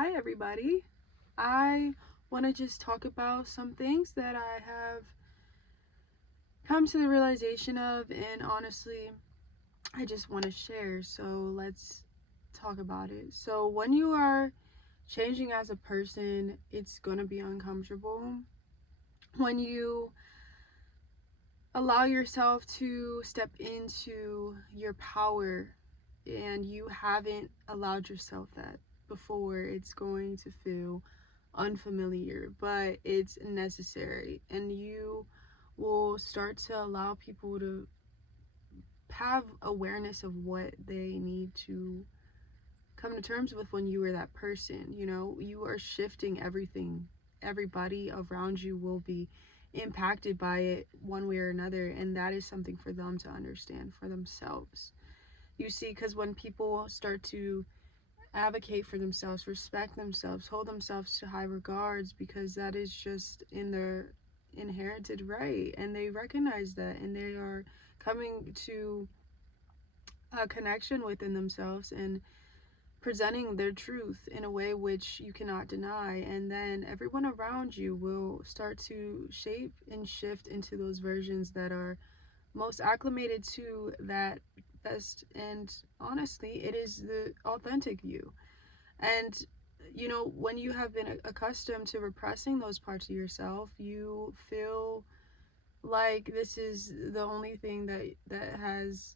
Hi, everybody. I want to just talk about some things that I have come to the realization of, and honestly, I just want to share. So, let's talk about it. So, when you are changing as a person, it's going to be uncomfortable. When you allow yourself to step into your power and you haven't allowed yourself that before, it's going to feel unfamiliar, but it's necessary. And you will start to allow people to have awareness of what they need to come to terms with when you are that person. You know, you are shifting everything. Everybody around you will be impacted by it one way or another, and that is something for them to understand for themselves. You see, because when people start to advocate for themselves, respect themselves, hold themselves to high regards, because that is just in their inherited right, and they recognize that, and they are coming to a connection within themselves and presenting their truth in a way which you cannot deny, and then everyone around you will start to shape and shift into those versions that are most acclimated to that best. And honestly, it is the authentic you. And you know, when you have been accustomed to repressing those parts of yourself, you feel like this is the only thing that has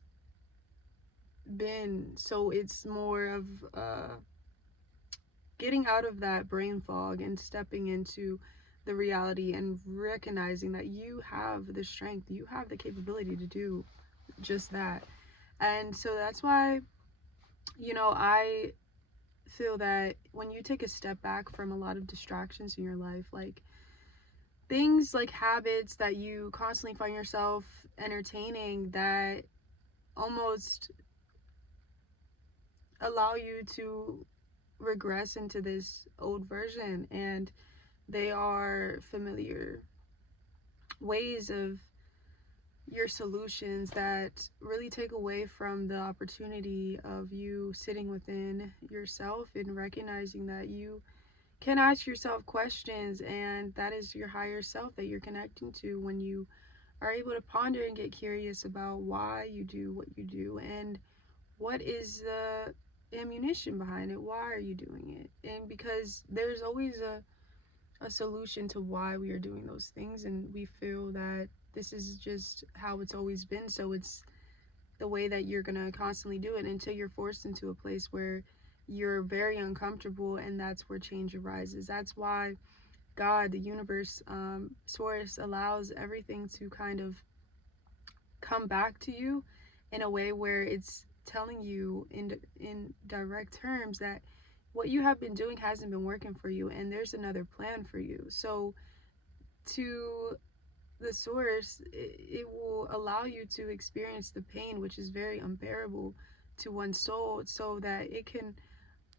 been. So it's more of getting out of that brain fog and stepping into the reality and recognizing that you have the strength, you have the capability to do just that. And so that's why, you know, I feel that when you take a step back from a lot of distractions in your life, like things like habits that you constantly find yourself entertaining that almost allow you to regress into this old version, and they are familiar ways of your solutions that really take away from the opportunity of you sitting within yourself and recognizing that you can ask yourself questions, and that is your higher self that you're connecting to when you are able to ponder and get curious about why you do what you do and what is the ammunition behind it. Why are you doing it? And because there's always a solution to why we are doing those things, and we feel that this is just how it's always been, so it's the way that you're gonna constantly do it until you're forced into a place where you're very uncomfortable, and that's where change arises. That's why God, the universe, source, allows everything to kind of come back to you in a way where it's telling you in direct terms that what you have been doing hasn't been working for you, and there's another plan for you. So to the source, it will allow you to experience the pain, which is very unbearable to one's soul, so that it can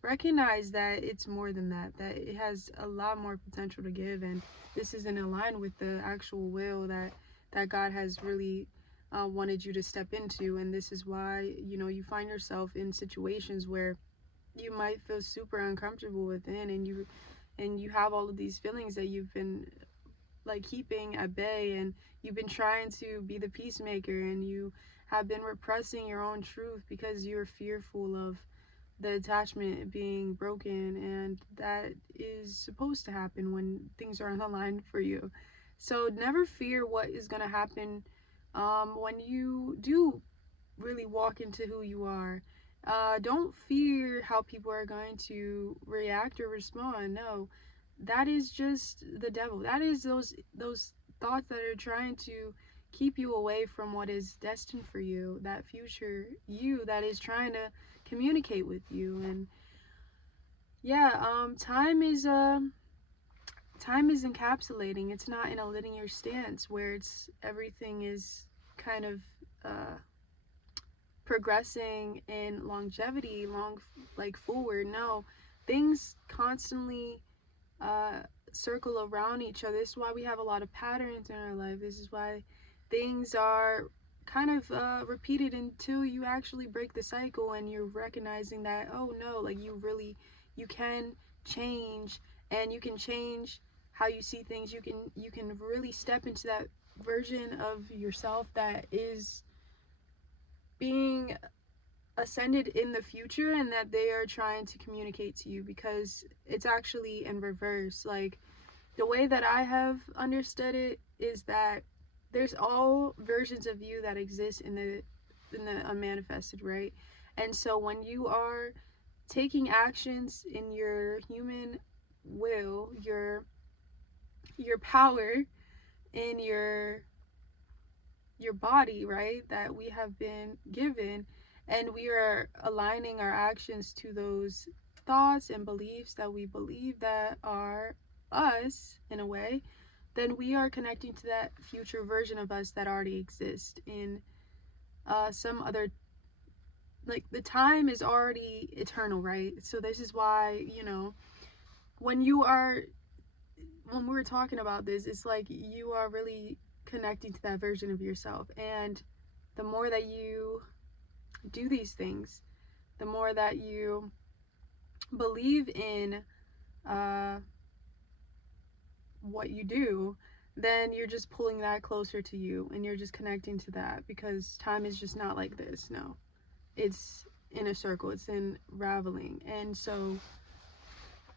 recognize that it's more than that, that it has a lot more potential to give, and this is in line with the actual will that God has really wanted you to step into. And this is why, you know, you find yourself in situations where you might feel super uncomfortable within, and you have all of these feelings that you've been like keeping at bay, and you've been trying to be the peacemaker, and you have been repressing your own truth because you're fearful of the attachment being broken, and that is supposed to happen when things are unaligned for you. So never fear what is going to happen when you do really walk into who you are. Don't fear how people are going to react or respond. No, that is just the devil. That is those thoughts that are trying to keep you away from what is destined for you, that future you that is trying to communicate with you. And yeah, time is encapsulating. It's not in a linear stance where it's everything is kind of uh progressing in longevity, like forward. No, things constantly uh circle around each other. This is why we have a lot of patterns in our life. This is why things are kind of repeated until you actually break the cycle, and you're recognizing that, oh no, like you can change, and you can change how you see things. You can really step into that version of yourself that is being ascended in the future, and that they are trying to communicate to you, because it's actually in reverse. Like, the way that I have understood it is that there's all versions of you that exist in the unmanifested, right? And so when you are taking actions in your human will, your power in your body, right, that we have been given, and we are aligning our actions to those thoughts and beliefs that we believe that are us in a way, then we are connecting to that future version of us that already exists in some other, like, the time is already eternal, right? So this is why, when you are when we were talking about this, it's like you are really connecting to that version of yourself. And the more that you do these things, the more that you believe in what you do, then you're just pulling that closer to you, and you're just connecting to that, because time is just not like this. No, it's in a circle, it's in raveling. And so,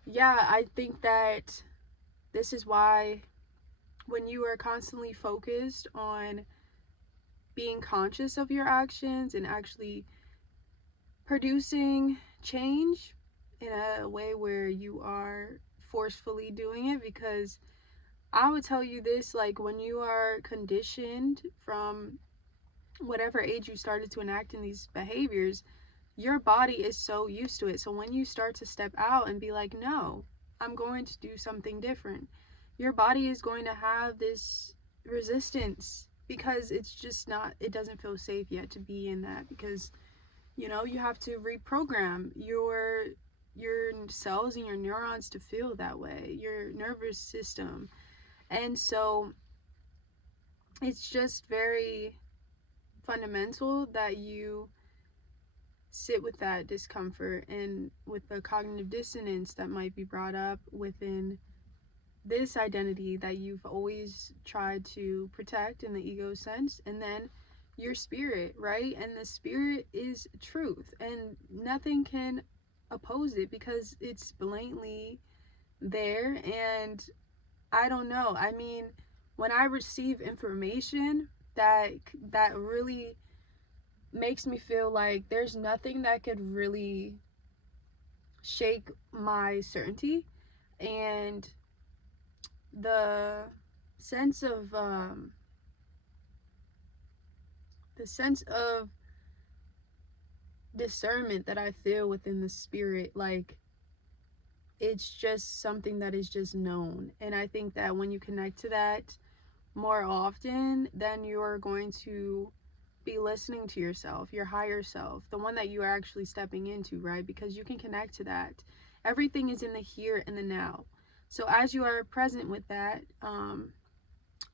yeah, I think that this is why when you are constantly focused on being conscious of your actions and actually producing change in a way where you are forcefully doing it, because I would tell you this, like, when you are conditioned from whatever age you started to enact in these behaviors, your body is so used to it. So when you start to step out and be like, no, I'm going to do something different, your body is going to have this resistance, because it's just not, it doesn't feel safe yet to be in that, because you have to reprogram your cells and your neurons to feel that way, your nervous system. And so it's just very fundamental that you sit with that discomfort and with the cognitive dissonance that might be brought up within this identity that you've always tried to protect in the ego sense, and then your spirit, right? And the spirit is truth, and nothing can oppose it, because it's blatantly there. And I don't know, I mean, when I receive information that really makes me feel like there's nothing that could really shake my certainty, and the sense of discernment that I feel within the spirit, like, it's just something that is just known. And I think that when you connect to that more often, then you're going to be listening to yourself, your higher self, the one that you are actually stepping into, right? Because you can connect to that. Everything is in the here and the now. So as you are present with that,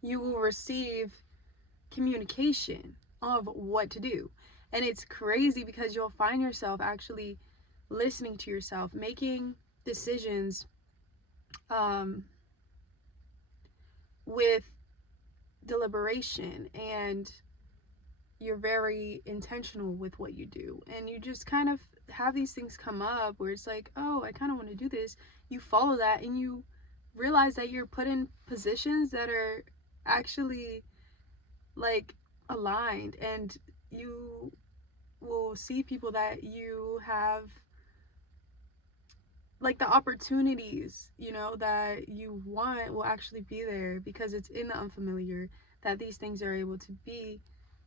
you will receive communication of what to do. And it's crazy, because you'll find yourself actually listening to yourself, making decisions with deliberation, and you're very intentional with what you do. And you just kind of have these things come up where it's like, oh, I kind of want to do this. You follow that, and you realize that you're put in positions that are actually, like, aligned, and you will see people that you have, like, the opportunities that you want will actually be there, because it's in the unfamiliar that these things are able to be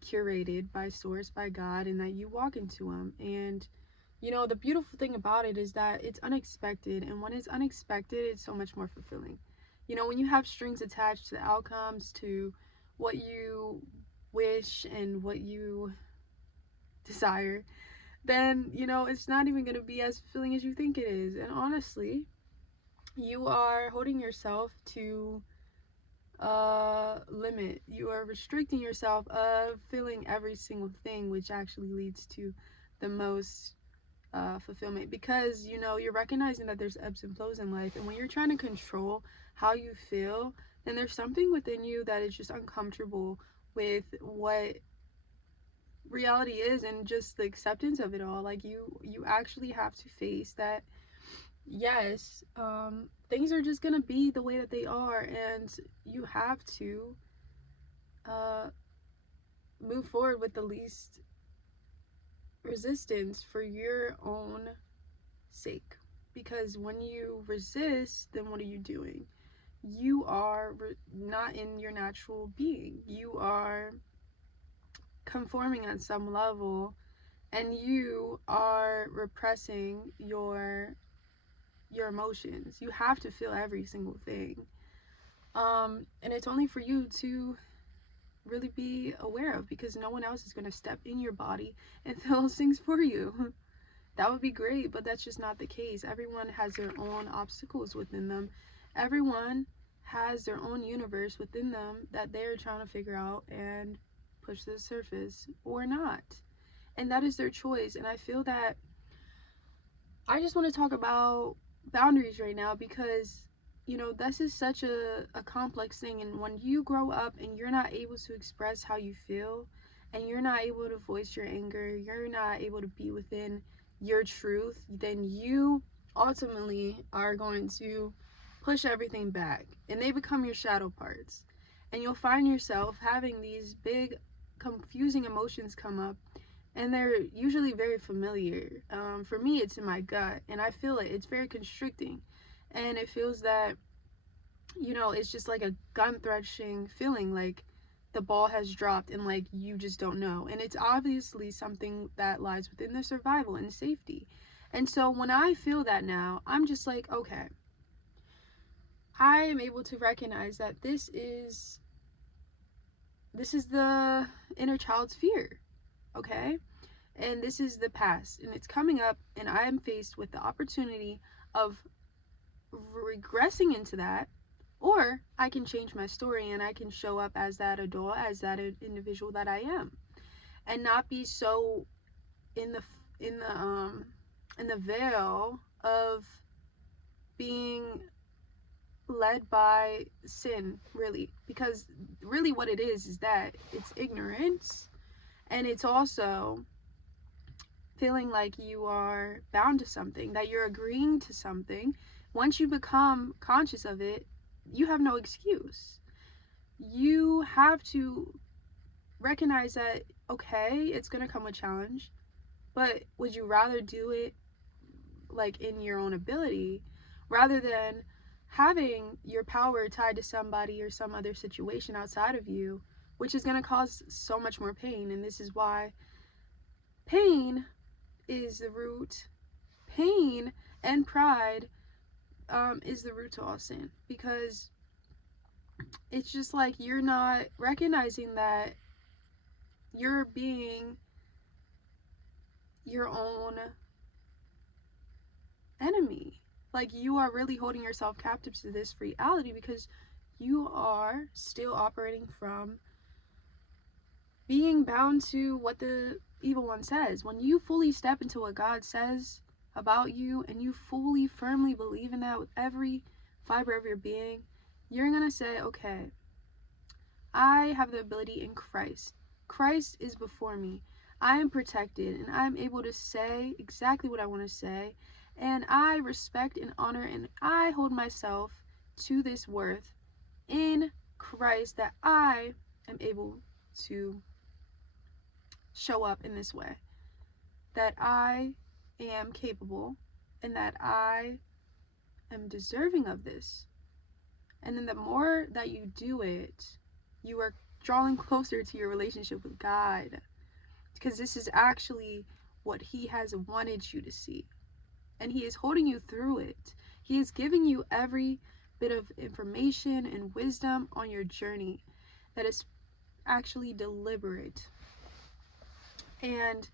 curated by source, by God, and that you walk into them. And the beautiful thing about it is that it's unexpected, and when it's unexpected, it's so much more fulfilling. When you have strings attached to the outcomes, to what you wish and what you desire, then it's not even going to be as fulfilling as you think it is. And honestly, you are holding yourself to a limit. You are restricting yourself of feeling every single thing, which actually leads to the most fulfillment, because you're recognizing that there's ebbs and flows in life, and when you're trying to control how you feel, then there's something within you that is just uncomfortable with what reality is and just the acceptance of it all. Like you actually have to face that, yes, things are just gonna be the way that they are, and you have to uh, move forward with the least resistance for your own sake. Because when you resist, then what are you doing? You are not in your natural being. You are conforming at some level, and you are repressing your emotions. You have to feel every single thing. And it's only for you to really be aware of, because no one else is going to step in your body and feel those things for you. That would be great, but that's just not the case. Everyone has their own obstacles within them. Everyone has their own universe within them that they're trying to figure out and push to the surface or not. And that is their choice. And I feel that I just want to talk about boundaries right now, because this is such a complex thing. And when you grow up and you're not able to express how you feel, and you're not able to voice your anger, you're not able to be within your truth, then you ultimately are going to push everything back, and they become your shadow parts. And you'll find yourself having these big confusing emotions come up, and they're usually very familiar. For me, it's in my gut, and I feel it. It's very constricting, and it feels that, it's just like a gun thrashing feeling, like the ball has dropped and like you just don't know. And it's obviously something that lies within the survival and safety. And so when I feel that now, I'm just like, okay, I am able to recognize that this is the inner child's fear, okay? And this is the past, and it's coming up, and I am faced with the opportunity of regressing into that, or I can change my story and I can show up as that adult, as that individual that I am, and not be so in the veil of being led by sin, really. Because really what it is that it's ignorance, and it's also feeling like you are bound to something, that you're agreeing to something. Once you become conscious of it, you have no excuse. You have to recognize that, okay, it's going to come with challenge, but would you rather do it like in your own ability, rather than having your power tied to somebody or some other situation outside of you, which is going to cause so much more pain? And this is why pain is the root. Pain and pride is the root to all sin, because it's just like you're not recognizing that you're being your own enemy. Like, you are really holding yourself captive to this reality, because you are still operating from being bound to what the evil one says. When you fully step into what God says about you, and you fully, firmly believe in that with every fiber of your being, you're gonna say, okay, I have the ability in Christ. Christ is before me. I am protected, and I'm able to say exactly what I want to say. And I respect and honor, and I hold myself to this worth in Christ, that I am able to show up in this way, that I am capable, and that I am deserving of this. And then the more that you do it, you are drawing closer to your relationship with God, because this is actually what He has wanted you to see, and He is holding you through it. He is giving you every bit of information and wisdom on your journey that is actually deliberate. And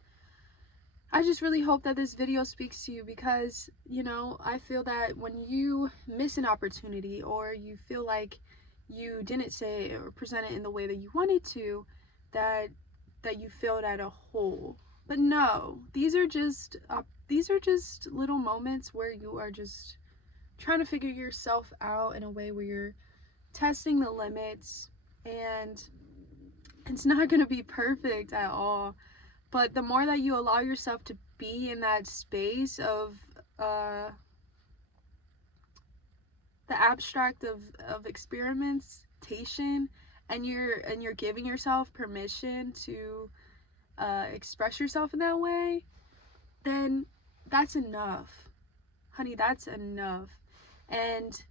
I just really hope that this video speaks to you, because I feel that when you miss an opportunity, or you feel like you didn't say or present it in the way that you wanted to, that you failed at a whole. But no, these are just these are just little moments where you are just trying to figure yourself out in a way where you're testing the limits, and it's not going to be perfect at all. But the more that you allow yourself to be in that space of the abstract of experimentation, and you're giving yourself permission to express yourself in that way, then that's enough, honey. That's enough. And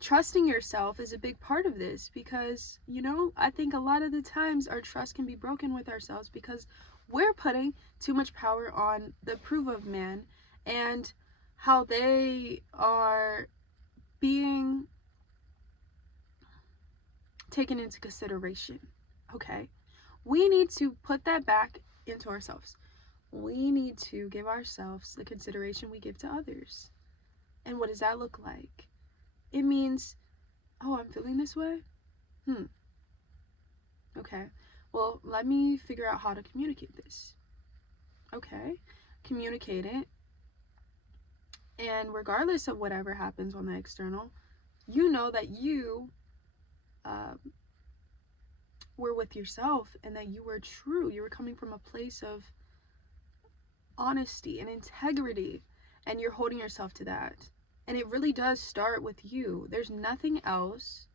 trusting yourself is a big part of this, because I think a lot of the times our trust can be broken with ourselves because we're putting too much power on the approval of man and how they are being taken into consideration. Okay, we need to put that back into ourselves. We need to give ourselves the consideration we give to others. And what does that look like? It means, oh, I'm feeling this way? Okay, well, let me figure out how to communicate this. Okay, communicate it. And regardless of whatever happens on the external, you know that you were with yourself, and that you were true. You were coming from a place of honesty and integrity, and you're holding yourself to that. And it really does start with you. There's nothing else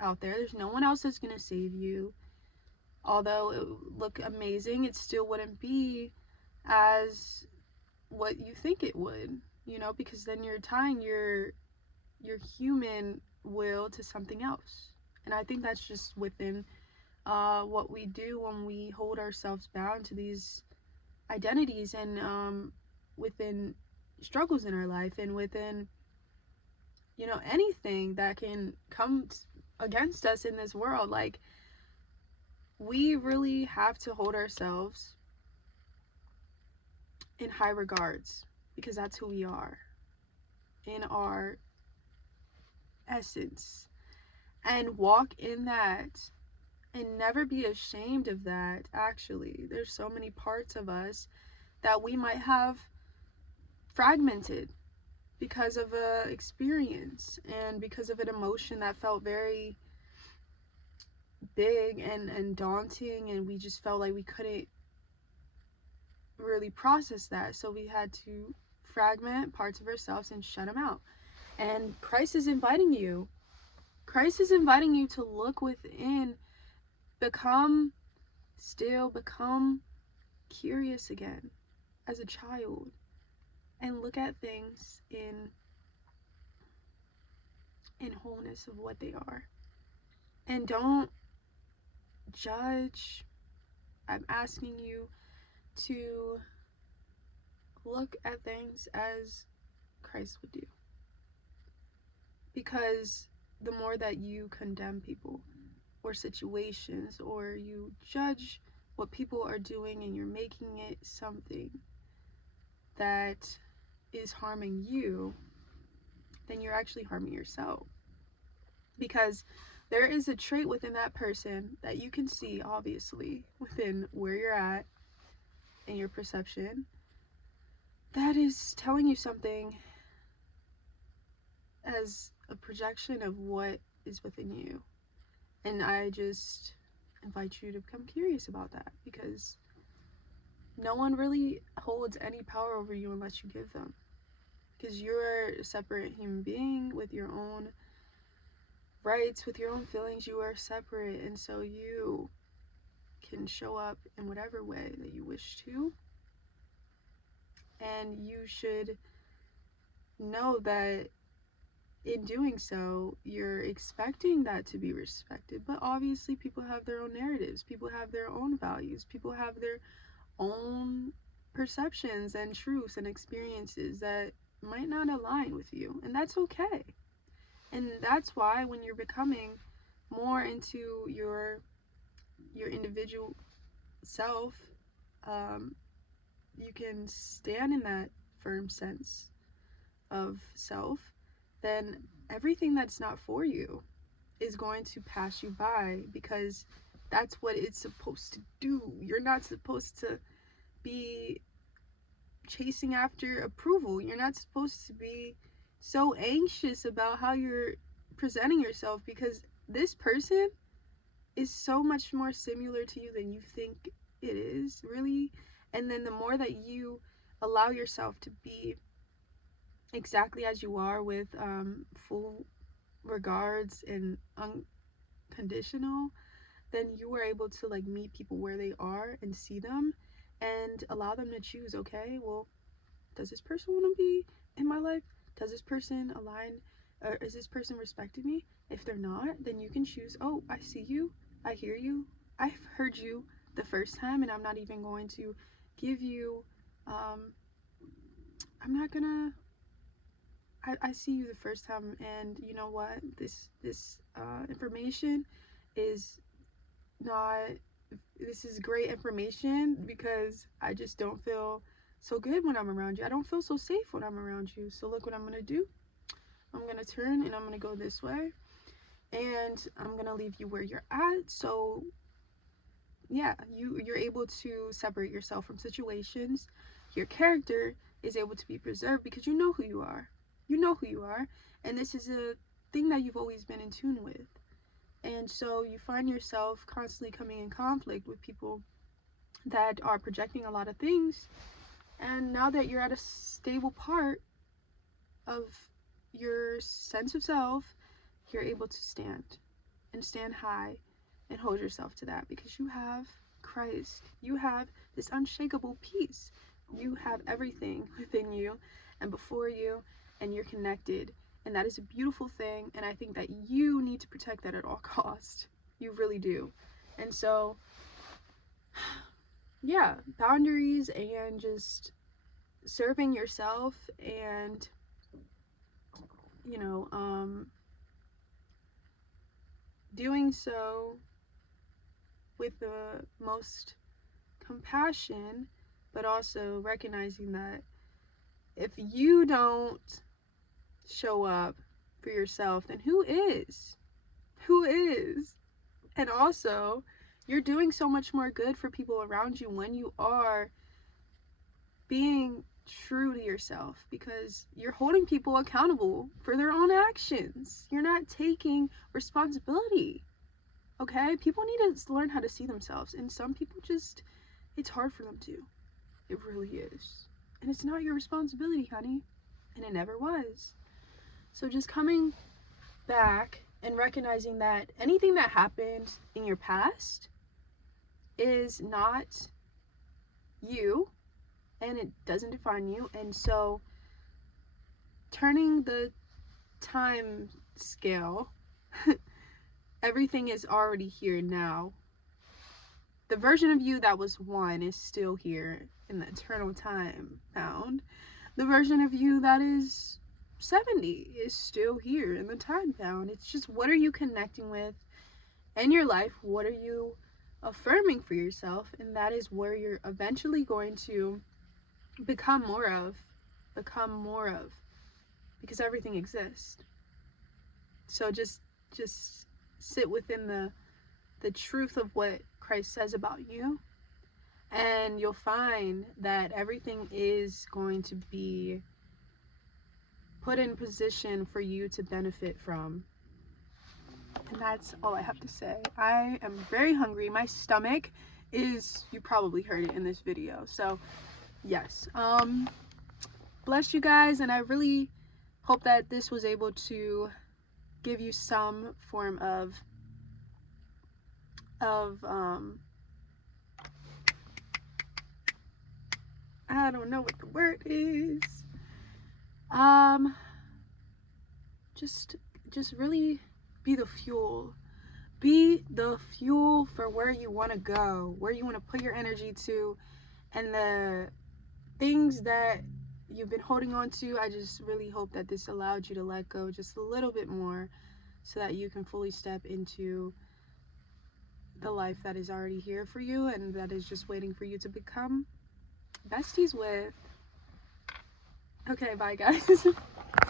out there. There's no one else that's going to save you. Although it would look amazing, it still wouldn't be as what you think it would, because then you're tying your human will to something else. And I think that's just within what we do when we hold ourselves bound to these identities, and within struggles in our life, and within anything that can come against us in this world. Like, we really have to hold ourselves in high regards, because that's who we are in our essence, and walk in that and never be ashamed of that. Actually, there's so many parts of us that we might have fragmented because of a experience and because of an emotion that felt very big and daunting, and we just felt like we couldn't really process that, so we had to fragment parts of ourselves and shut them out. And Christ is inviting you to look within, become still, become curious again as a child, and look at things in wholeness of what they are. And don't judge. I'm asking you to look at things as Christ would do. Because the more that you condemn people or situations, or you judge what people are doing, and you're making it something that is harming you, then you're actually harming yourself. Because there is a trait within that person that you can see, obviously, within where you're at in your perception, that is telling you something as a projection of what is within you. And I just invite you to become curious about that, because no one really holds any power over you unless you give them. Because you're a separate human being with your own rights, with your own feelings. You are separate, and so you can show up in whatever way that you wish to. And you should know that in doing so, you're expecting that to be respected. But obviously, people have their own narratives, people have their own values, people have their own perceptions and truths and experiences that might not align with you, and that's okay. And that's why when you're becoming more into your individual self, you can stand in that firm sense of self, then everything that's not for you is going to pass you by, because that's what it's supposed to do. You're not supposed to be chasing after approval. You're not supposed to be so anxious about how you're presenting yourself, because this person is so much more similar to you than you think it is, really. And then the more that you allow yourself to be exactly as you are, with full regards and unconditional, then you are able to like meet people where they are and see them and allow them to choose. Okay, well, does this person want to be in my life? Does this person align, or is this person respecting me? If they're not, then you can choose, oh, I see you, I hear you, I've heard you the first time, and I'm not even going to give you I'm not gonna I see you the first time, and you know what, this information is not, this is great information, because I just don't feel so good when I'm around you. I don't feel so safe when I'm around you. So look what I'm gonna do. I'm gonna turn and I'm gonna go this way, and I'm gonna leave you where you're at. So yeah, you're able to separate yourself from situations. Your character is able to be preserved because you know who you are. You know who you are, and this is a thing that you've always been in tune with. And so you find yourself constantly coming in conflict with people that are projecting a lot of things. And now that you're at a stable part of your sense of self, you're able to stand and stand high and hold yourself to that, because you have Christ. You have this unshakable peace. You have everything within you and before you, and you're connected. And that is a beautiful thing. And I think that you need to protect that at all costs. You really do. And so, yeah, boundaries and just serving yourself, and, you know, doing so with the most compassion, but also recognizing that if you don't show up for yourself, then who is? Who is? And also, you're doing so much more good for people around you when you are being true to yourself, because you're holding people accountable for their own actions. You're not taking responsibility. Okay? People need to learn how to see themselves, and some people just, it's hard for them to. It really is. And it's not your responsibility, honey. And it never was. So just coming back and recognizing that anything that happened in your past is not you, and it doesn't define you. And so turning the time scale, everything is already here now. The version of you that was 1 is still here in the eternal time bound. The version of you that is 70 is still here in the time bound. It's just, what are you connecting with in your life? What are you affirming for yourself? And that is where you're eventually going to become more of, because everything exists. So just sit within the truth of what Christ says about you, and you'll find that everything is going to be put in position for you to benefit from. And that's all I have to say. I am very hungry. My stomach is, you probably heard it in this video. So yes, bless you guys, and I really hope that this was able to give you some form of I don't know what the word is. Just really be the fuel. Be the fuel for where you want to go, where you want to put your energy to, and the things that you've been holding on to. I just really hope that this allowed you to let go just a little bit more, so that you can fully step into the life that is already here for you, and that is just waiting for you to become besties with. Okay, bye guys.